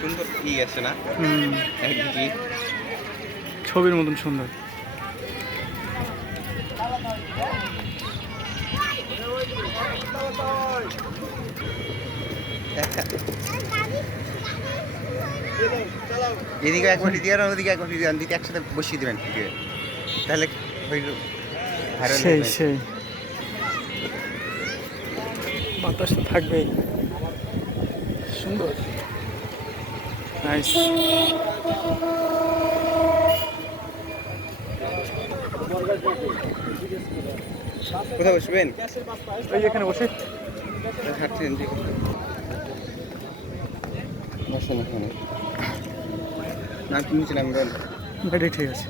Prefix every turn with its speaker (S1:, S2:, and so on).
S1: সুন্দর ই আছে না?
S2: ছবির মতন সুন্দর।
S1: এদিকে এক মাটি দিয়ে আর ওদিকে এক মাটি দিয়ে। দিতে একসাথে বসিয়ে দেবেন। তাহলে
S2: সেই সেই। বাতাস থাকবেই। সুন্দর। নাইস
S1: কোথায় বসবেন?
S2: ওই এখানে বসে।
S1: হাঁটছেন যে বসেন ওখানে না কি নিচে নামবেন?
S2: এটাই ঠিক আছে।